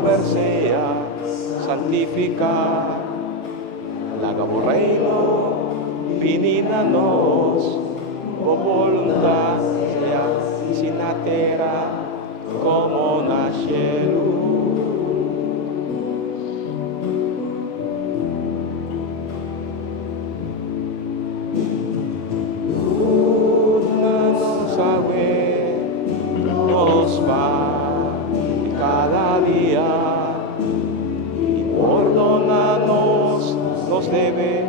nombre sea santificado. Lagabo reino, vininanos, o voluntad sea sin la terra como na cielo. Danos agua, nos va cada día, y perdónanos los debes,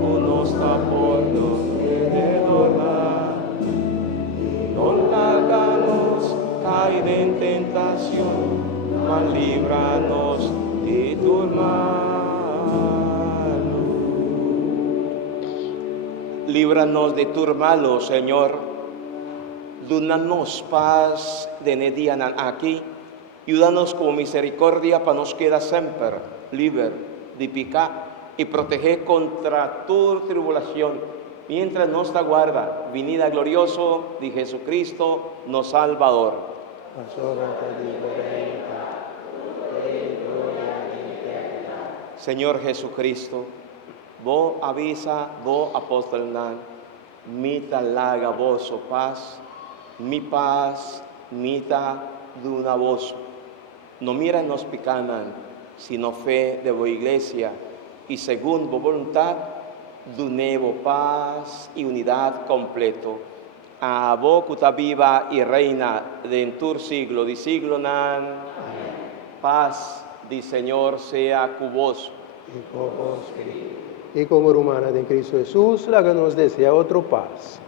unos por los perdona. No la hagamos caer en tentación, mas líbranos de tu mal. Líbranos de tu malo, Señor. Dúnanos paz de nedianan aquí, y danos con misericordia para nos quedar siempre libre de pecar y proteger contra toda tribulación, mientras nos aguarda venida glorioso de Jesucristo, nos Salvador. Señor Jesucristo, vos avisa, vos apóstol nan, mita laga vos o paz, mi paz, mita de una voz. No mira nos picanan, sino fe de vos iglesia, y según vos voluntad, de nuevo paz y unidad completo. A vos que viva y reina de en tu siglo, de siglo nan. Amén. Paz di Señor sea con vos. Y como hermana de Cristo Jesús, háganos desea otro paz.